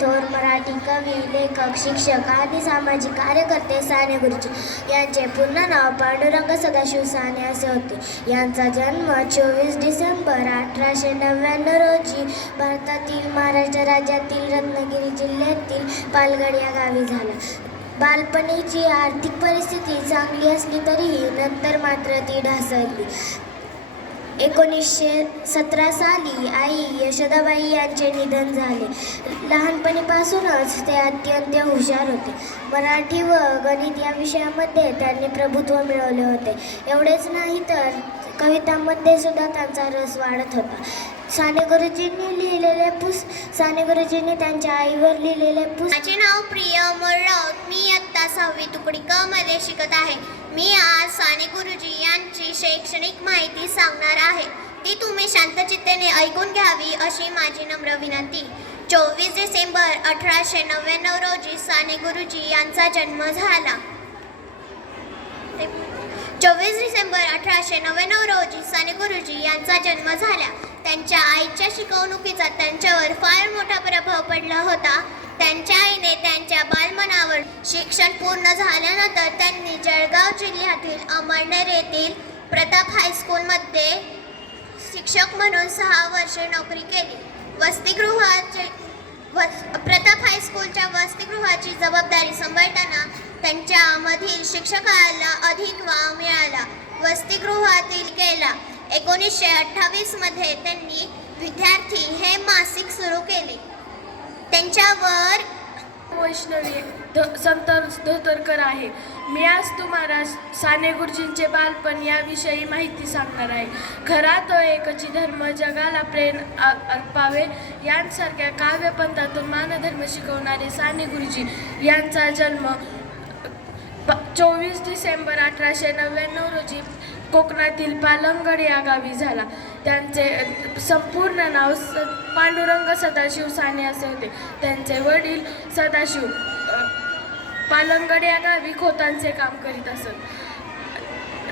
थोर मराठी कवी लेखक शिक्षक आणि सामाजिक कार्यकर्ते साने गुरुजी यांचे पूर्ण नाव पांडुरंग सदाशिव साने असे होते. यांचा जन्म चोवीस डिसेंबर अठराशे नव्याण्णव रोजी भारतातील महाराष्ट्र राज्यातील रत्नागिरी जिल्ह्यातील पालगड या गावी झाला. बालपणीची आर्थिक परिस्थिती चांगली असली तरीही नंतर मात्र ती ढासळली. एकोणीसशे सतरा साली आई यशोदाबाई यांचे निधन झाले. लहानपणीपासूनच ते अत्यंत हुशार होते. मराठी व गणित या विषयामध्ये त्यांनी प्रभुत्व मिळवले होते. एवढेच नाही तर कवितांमध्ये सुद्धा त्यांचा रस वाढत होता. साने गुरुजींनी लिहिलेले पुस साने गुरुजींनी त्यांच्या आईवर लिहिलेले पुस माझे नाव प्रिय अमर राऊत मी इयत्ता सहावी तुकडी क मध्ये शिकत आहे. मी गुरुजी यांची शैक्षणिक माहिती सांगणार आहे. ती तुम्ही शांतचित्तेने ऐकून घ्यावी अशी माझी नम्र विनंती. चोवीस डिसेंबर अठराशे नव्याण्णव रोजी साने गुरुजी यांचा जन्म झाला. चोवीस डिसेंबर अठराशे नव्याण्णव रोजी साने गुरुजी यांचा जन्म झाला. त्यांच्या आईच्या शिकवणुकीचा त्यांच्यावर फार मोठा प्रभाव पडला होता. त्यांच्या आईने त्यांच्या बालमनावर शिक्षण पूर्ण झाल्यानंतर त्यांनी जळगाव जिल्ह्यातील अमळनेर येथील प्रताप हायस्कूलमध्ये शिक्षक म्हणून सहा वर्षे नोकरी केली. वसतिगृहाचे वस प्रताप हायस्कूलच्या वसतिगृहाची जबाबदारी सांभाळताना त्यांच्यामधील शिक्षकाला अधिक वाव मिळाला वसतिगृहातील केला. एकोणीसशे अठ्ठावीसमध्ये त्यांनी विद्यार्थी हे मासिक सुरू केले. त्यांच्यावर वैष्णवी ध- संतोष धोतरकर आहे. मी आज तुम्हाला साने गुरुजींचे बालपण याविषयी माहिती सांगणार आहे. खरा तो एकची धर्म जगाला प्रेम आ- अर्पावे यांसारख्या काव्यपंथातून मानधर्म शिकवणारे साने गुरुजी यांचा जन्म चोवीस डिसेंबर अठराशे नव्याण्णव रोजी कोकणातील पालंगड या गावी झाला. त्यांचे संपूर्ण नाव स पांडुरंग सदाशिव साने असे होते. त्यांचे वडील सदाशिव पालंगड या गावी खोतांचे काम करीत असत.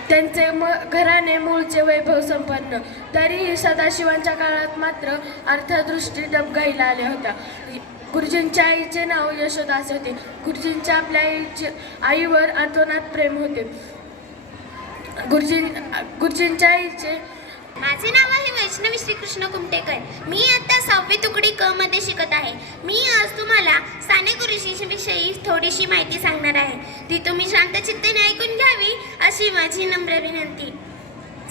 त्यांचे म घराने मूळचे वैभव संपन्न. तरीही सदाशिवांच्या काळात मात्र अर्थदृष्टी डबघाईला आल्या होत्या. गुरुजींच्या आईचे नाव यशोदास होते. गुरुजींच्या आपल्या आईचे आईवर अतोनात प्रेम होते. गुरुजी गुरुजींच्या आईचे माझे नाव आहे वैष्णवी श्रीकृष्ण कुमटेकर. मी आता सहावी तुकडी क मध्ये शिकत आहे. मी आज तुम्हाला साने गुरुजींविषयी थोडीशी माहिती सांगणार आहे. ती तुम्ही शांतचित्तेने ऐकून घ्यावी अशी माझी नम्र विनंती.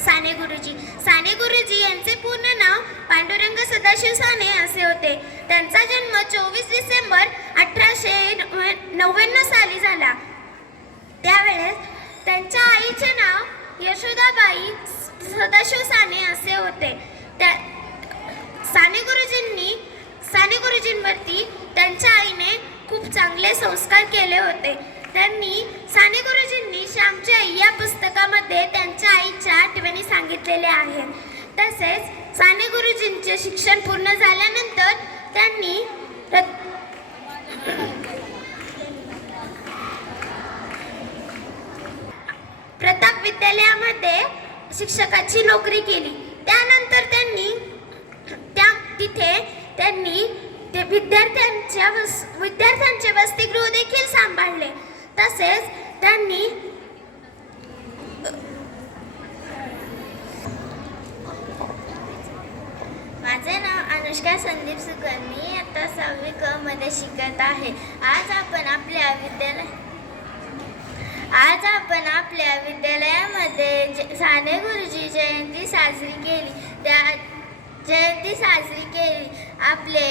साने गुरुजी साने गुरुजी यांचे पूर्ण नाव पांडुरंग सदाशिव साने असे होते. त्यांचा जन्म चोवीस डिसेंबर अठराशे नव्याण्णव साली झाला. त्यावेळेस त्यांच्या आईचे नाव यशोदाबाई सदाशिव साने असे होते. त्या साने गुरुजींनी साने गुरुजींवरती त्यांच्या आईने खूप चांगले संस्कार केले होते. त्यांनी साने गुरुजींनी श्यामची आई या पुस्तकामध्ये त्यांच्या आईच्या आठवणी सांगितलेल्या आहेत. तसेच साने गुरुजींचे शिक्षण पूर्ण झाल्यानंतर त्यांनी प्रताप विद्यालयामध्ये शिक्षकाची नोकरी केली. त्यानंतर त्यांनी त्या तिथे त्यांनी ते विद्यार्थ्यांच्या वस विद्यार्थ्यांचे वसतिगृह देखील सांभाळले. तसेच त्यांनी माझे नमस्कार संदीप सुकर मी आता सहावी क मध्ये शिकत आहे? आज आपण आपल्या विद्यालय आज आपण आपल्या विद्यालयामध्ये साने गुरुजी जयंती साजरी केली. त्या जयंती साजरी केली. आपले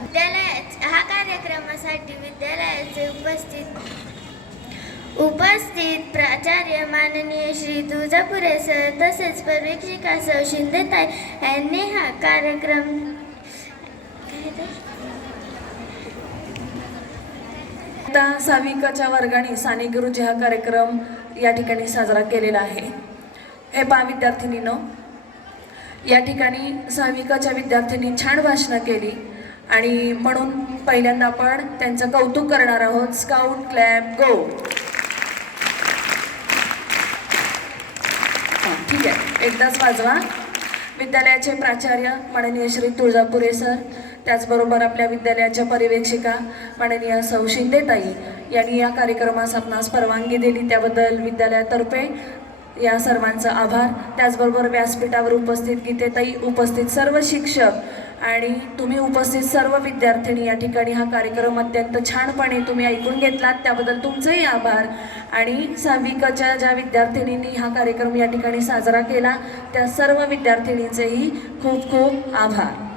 विद्यालया हा कार्यक्रमासाठी विद्यालयाचे उपस्थित उपस्थित प्राचार्य माननीय श्री तुळजापुरे सर तसेच परीक्षिका सौ शिंदेताई यांनी हा कार्यक्रम आता साविकाच्या वर्गाने साने गुरुजी हा कार्यक्रम या ठिकाणी साजरा केलेला आहे. हे पा विद्यार्थिनीनं. या ठिकाणी साविकाच्या विद्यार्थ्यांनी छान भाषणं केली आणि म्हणून पहिल्यांदा आपण त्यांचं कौतुक करणार आहोत. स्काउट क्लॅब गो ठीक आहे. एकदाच वाजवा. विद्यालयाचे प्राचार्य माननीय श्री तुळजापुरे सर त्याचबरोबर आपल्या विद्यालयाच्या पर्यवेक्षिका माननीय सौ शिंदेताई यांनी या कार्यक्रमास आपणास परवानगी दिली. त्याबद्दल विद्यालयातर्फे या सर्वांचा आभार. त्याचबरोबर व्यासपीठावर उपस्थित गीतेताई उपस्थित सर्व शिक्षक आणि तुम्ही उपस्थित सर्व विद्यार्थिनी या ठिकाणी हा कार्यक्रम अत्यंत छानपणे तुम्ही ऐकून घेतलात. त्याबद्दल तुमचेही आभार. आणि सहाविकाच्या ज्या विद्यार्थिनींनी हा कार्यक्रम या ठिकाणी साजरा केला त्या सर्व विद्यार्थिनींचेही खूप खूप आभार.